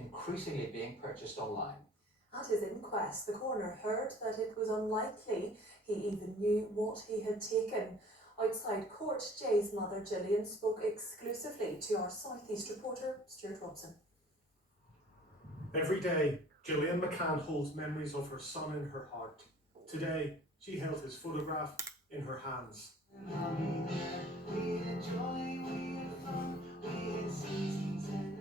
increasingly being purchased online. At his inquest, the coroner heard that it was unlikely he even knew what he had taken. Outside court, Jay's mother Gillian spoke exclusively to our South East reporter, Stuart Robson. Every day, Gillian McCann holds memories of her son in her heart. Today, she held his photograph in her hands.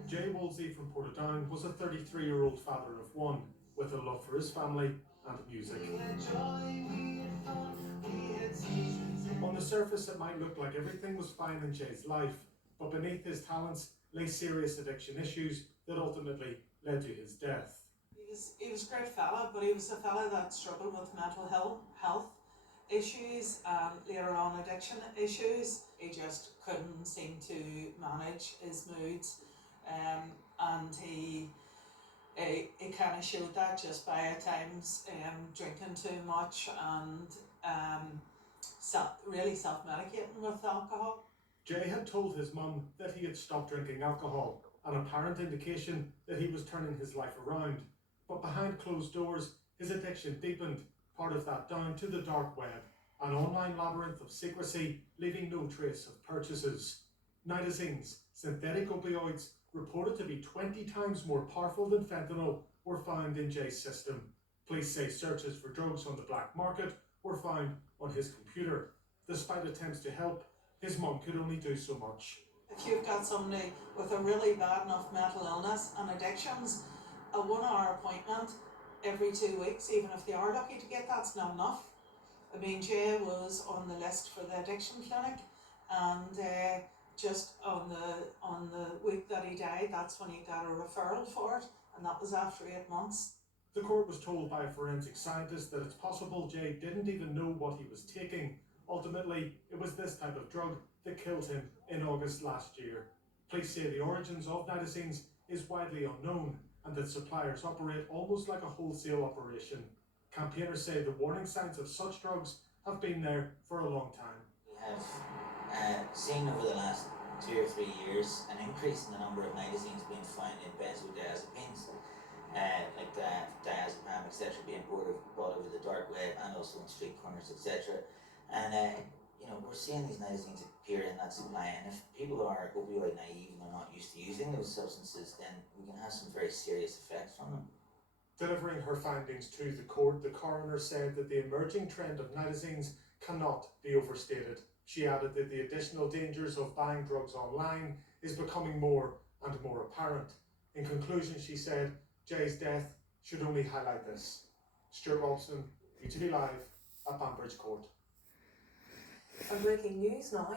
Jay Woolsey from Portadown was a 33-year-old father of one, with a love for his family and music. On the surface, it might look like everything was fine in Jay's life, but beneath his talents lay serious addiction issues that ultimately led to his death. He was a great fella, but he was a fella that struggled with mental health issues and later on addiction issues. He just couldn't seem to manage his moods, and he kind of showed that just by at times drinking too much and really self-medicating with alcohol. Jay had told his mum that he had stopped drinking alcohol, an apparent indication that he was turning his life around. But behind closed doors, his addiction deepened, part of that down to the dark web, an online labyrinth of secrecy, leaving no trace of purchases. Nitazines, synthetic opioids, reported to be 20 times more powerful than fentanyl, were found in Jay's system. Police say searches for drugs on the black market were found on his computer. Despite attempts to help, his mum could only do so much. If you've got somebody with a really bad enough mental illness and addictions, a 1-hour appointment every 2 weeks, even if they are lucky to get that's not enough. I mean, Jay was on the list for the addiction clinic, and just on the week that he died, that's when he got a referral for it, and that was after 8 months. The court was told by a forensic scientist that it's possible Jay didn't even know what he was taking. Ultimately, it was this type of drug that killed him in August last year. Police say the origins of nitazines is widely unknown and that suppliers operate almost like a wholesale operation. Campaigners say the warning signs of such drugs have been there for a long time. We have seen over the last 2 or 3 years an increase in the number of nitazines being found in benzodiazepines, like diazepam, etc., being bought over the dark web and also on street corners, etc. And we're seeing these nitazines appear in that supply, and if people are opioid naive and they're not used to using those substances, then we can have some very serious effects from them. Delivering her findings to the court, the coroner said that the emerging trend of nitazines cannot be overstated. She added that the additional dangers of buying drugs online is becoming more and more apparent. In conclusion, she said, Jay's death should only highlight this. Stuart Robson, UTV Live at Banbridge Court. And breaking news now.